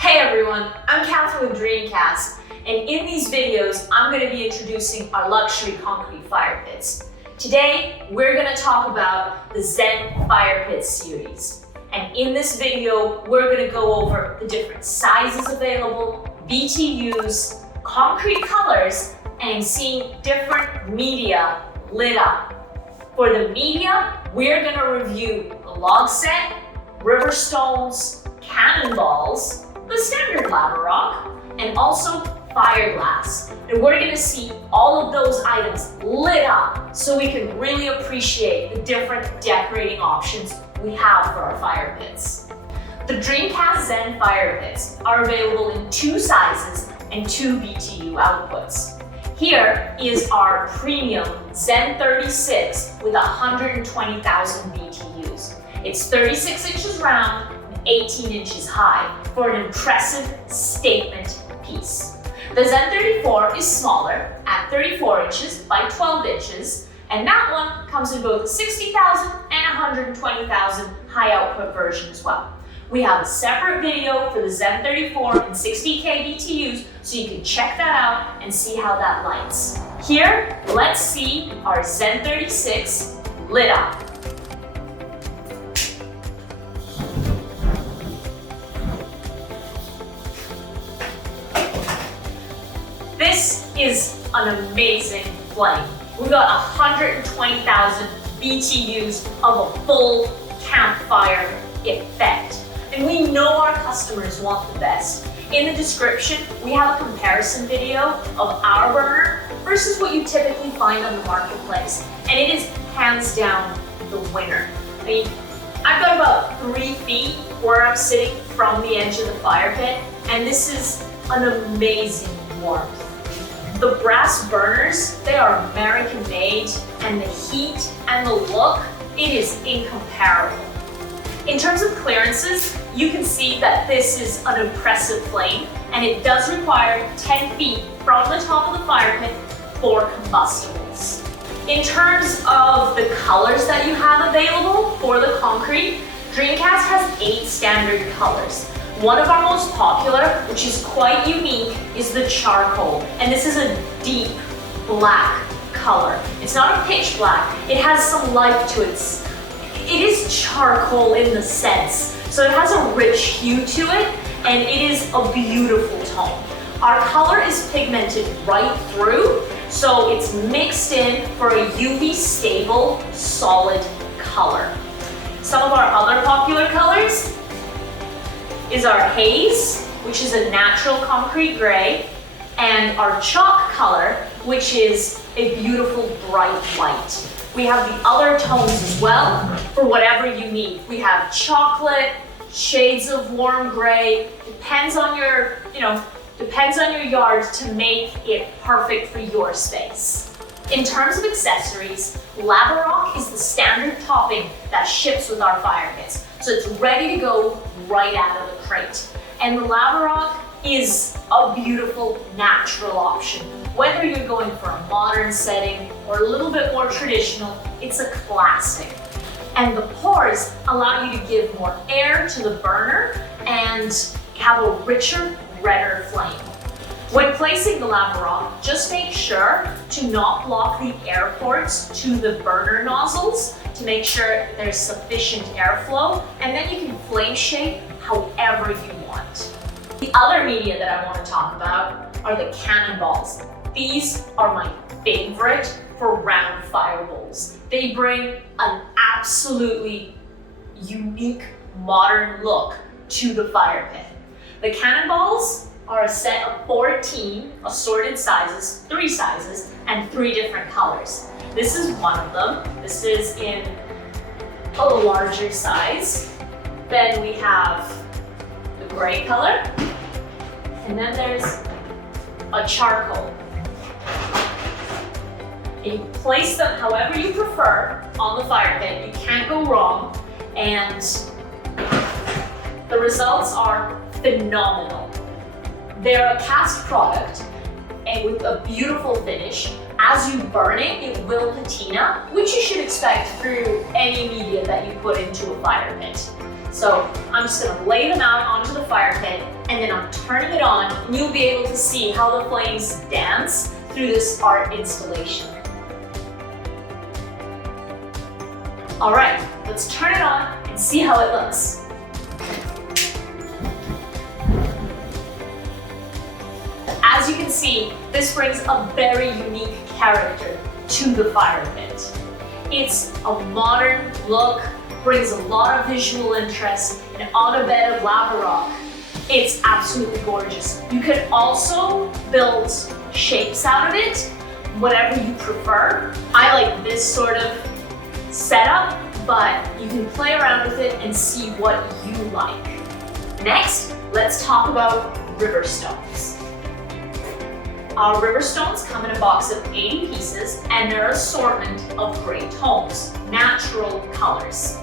Hey everyone, I'm Catherine with DreamCast, and in these videos, I'm going to be introducing our luxury concrete fire pits. Today, we're going to talk about the Zen Fire Pit series. And in this video, we're going to go over the different sizes available, BTUs, concrete colors, and seeing different media lit up. For the media, we're going to review the log set, river stones, cannonballs, the standard lava rock, and also fiberglass. And we're going to see all of those items lit up so we can really appreciate the different decorating options we have for our fire pits. The DreamCast Zen fire pits are available in 2 sizes and 2 BTU outputs. Here is our premium Zen 36 with 120,000 BTUs. It's 36 inches round, 18 inches high for an impressive statement piece. The Zen 34 is smaller at 34 inches by 12 inches, and that one comes in both a 60,000 and 120,000 high output version as well. We have a separate video for the Zen 34 and 60K BTUs, so you can check that out and see how that lights. Here, let's see our Zen 36 lit up. This is an amazing flame. We've got 120,000 BTUs of a full campfire effect. And we know our customers want the best. In the description, we have a comparison video of our burner versus what you typically find on the marketplace. And it is hands down the winner. I mean, I've got about 3 feet where I'm sitting from the edge of the fire pit, and this is an amazing warmth. The brass burners, they are American made, and the heat and the look, it is incomparable. In terms of clearances, you can see that this is an impressive flame, and it does require 10 feet from the top of the fire pit for combustibles. In terms of the colors that you have available for the concrete, DreamCast has 8 standard colors. One of our most popular, which is quite unique, is the charcoal. And this is a deep black color. It's not a pitch black. It has some life to it. It is charcoal in the sense. So it has a rich hue to it, and it is a beautiful tone. Our color is pigmented right through, so it's mixed in for a UV stable, solid color. Some of our other popular colors is our haze, which is a natural concrete gray, and our chalk color, which is a beautiful bright white. We have the other tones as well for whatever you need. We have chocolate, shades of warm gray, depends on your yard to make it perfect for your space. In terms of accessories, lava rock is the standard topping that ships with our fire pits. So it's ready to go right out of the crate. And the lava rock is a beautiful natural option. Whether you're going for a modern setting or a little bit more traditional, it's a classic. And the pores allow you to give more air to the burner and have a richer, redder flame. When placing the lava rock, just make sure to not block the air ports to the burner nozzles to make sure there's sufficient airflow, and then you can flame shape however you want. The other media that I want to talk about are the cannonballs. These are my favorite for round fire bowls. They bring an absolutely unique modern look to the fire pit. The cannonballs are a set of 14 assorted sizes, 3 sizes, and 3 different colors. This is one of them. This is in a larger size. Then we have the gray color, and then there's a charcoal. You place them however you prefer on the fire pit. You can't go wrong, and the results are phenomenal. They're a cast product and with a beautiful finish. As you burn it, it will patina, which you should expect through any media that you put into a fire pit. So I'm just gonna lay them out onto the fire pit and and then I'm turning it on, and you'll be able to see how the flames dance through this art installation. All right, let's turn it on and see how it looks. As you can see, this brings a very unique character to the fire pit. It's a modern look, brings a lot of visual interest, and on a bed of lava rock, it's absolutely gorgeous. You can also build shapes out of it, whatever you prefer. I like this sort of setup, but you can play around with it and see what you like. Next, let's talk about river stones. Our river stones come in a box of 80 pieces, and they're an assortment of gray tones, natural colors.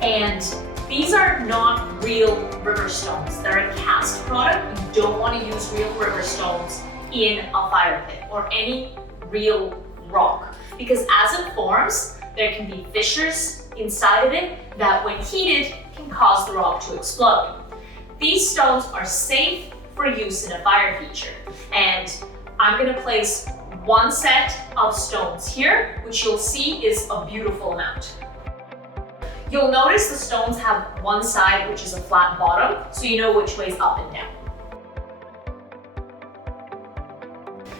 And these are not real river stones. They're a cast product. You don't want to use real river stones in a fire pit or any real rock, because as it forms, there can be fissures inside of it that, when heated, can cause the rock to explode. These stones are safe for use in a fire feature, and I'm going to place one set of stones here, which you'll see is a beautiful amount. You'll notice the stones have one side which is a flat bottom, so you know which way is up and down.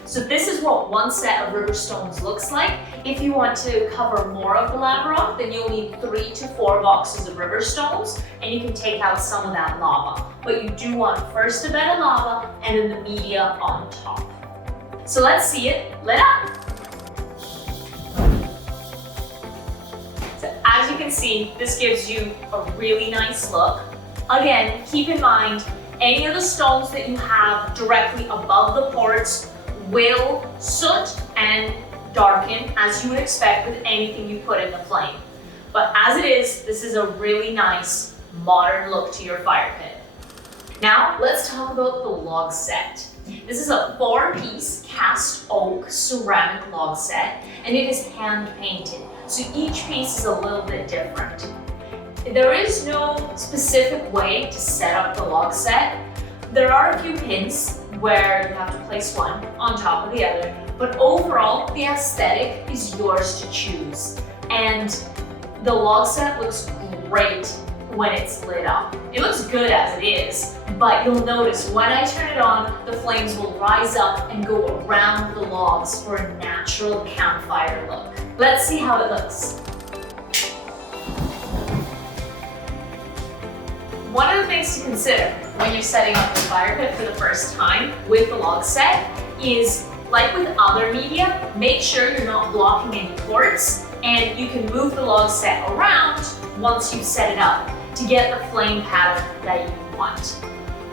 So this is what one set of river stones looks like. If you want to cover more of the lava rock, then you'll need 3 to 4 boxes of river stones, and you can take out some of that lava. But you do want first a bed of lava and then the media on top. So let's see it lit up. So as you can see, this gives you a really nice look. Again, keep in mind, any of the stones that you have directly above the ports will soot and darken, as you would expect with anything you put in the flame. But as it is, this is a really nice modern look to your fire pit. Now let's talk about the log set. This is a 4-piece cast oak ceramic log set, and it is hand painted. So each piece is a little bit different. There is no specific way to set up the log set. There are a few pins where you have to place one on top of the other, but overall the aesthetic is yours to choose. And the log set looks great when it's lit up. It looks good as it is, but you'll notice when I turn it on, the flames will rise up and go around the logs for a natural campfire look. Let's see how it looks. One of the things to consider when you're setting up the fire pit for the first time with the log set is, like with other media, make sure you're not blocking any ports, and you can move the log set around once you've set it up to get the flame pattern that you want.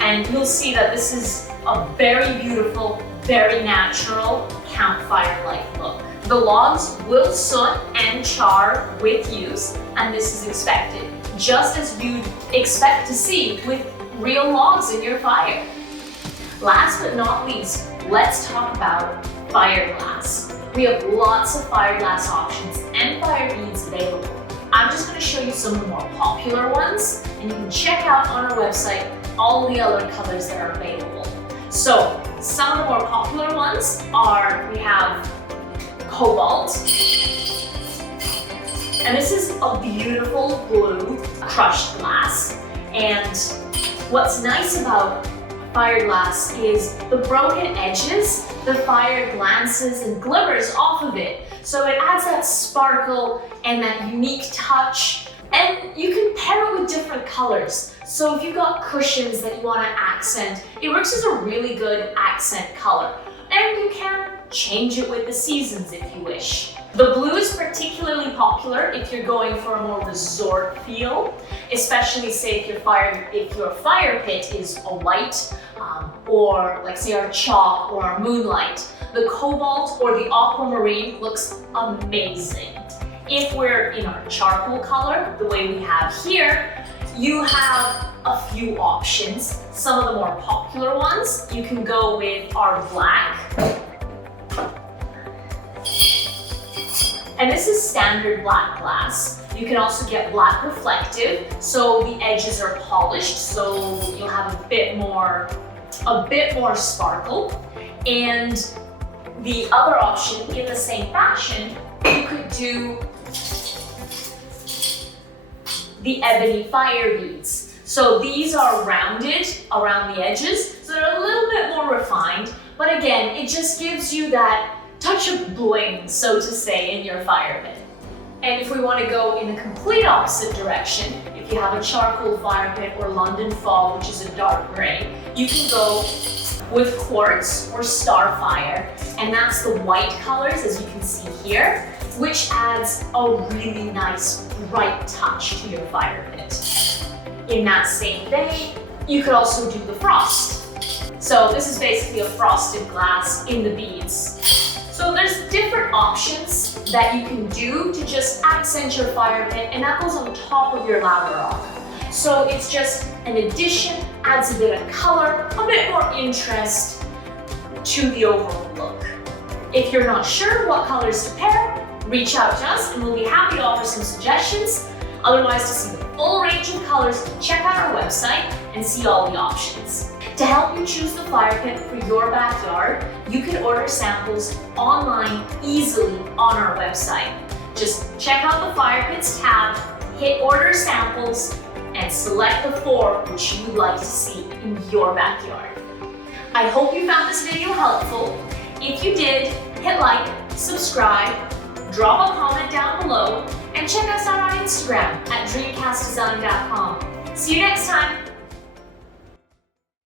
And you'll see that this is a very beautiful, very natural campfire-like look. The logs will soot and char with use, and this is expected, just as you'd expect to see with real logs in your fire. Last but not least, let's talk about fireglass. We have lots of fireglass options and fire beads available. I'm just going to show you some of the more popular ones, and you can check out on our website all the other colors that are available. So some of the more popular ones are, we have cobalt, and this is a beautiful blue crushed glass. And what's nice about fireglass is the broken edges, the fire glances and glimmers off of it. So it adds that sparkle and that unique touch. And you can pair it with different colors. So if you've got cushions that you want to accent, it works as a really good accent color. And you can change it with the seasons if you wish. The blue is particularly popular if you're going for a more resort feel, especially say if your fire pit is a white, or like say our chalk or our moonlight. The cobalt or the aquamarine looks amazing. If we're in our charcoal color, the way we have here, you have a few options. Some of the more popular ones, you can go with our black. And this is standard black glass. You can also get black reflective, so the edges are polished, so you'll have a bit more sparkle. And the other option, in the same fashion, you could do the ebony fire beads. So these are rounded around the edges, so they're a little bit more refined, but again, it just gives you that touch of bling, so to say, in your fire pit. And if we want to go in the complete opposite direction, if you have a charcoal fire pit or London fog, which is a dark gray, you can go with quartz or starfire, and that's the white colors, as you can see here, which adds a really nice bright touch to your fire pit. In that same vein, you could also do the frost. So this is basically a frosted glass in the beads. So there's different options that you can do to just accent your fire pit, and that goes on top of your lava rock. So it's just an addition, adds a bit of color, a bit more interest to the overall look. If you're not sure what colors to pair, reach out to us and we'll be happy to offer some suggestions. Otherwise, to see the full range of colors, check out our website and see all the options. To help you choose the fire pit for your backyard, you can order samples online easily on our website. Just check out the fire pits tab, hit order samples, and select the 4 which you would like to see in your backyard. I hope you found this video helpful. If you did, hit like, subscribe, drop a comment down below, and check us out on Instagram at DreamCastDesign.com. See you next time!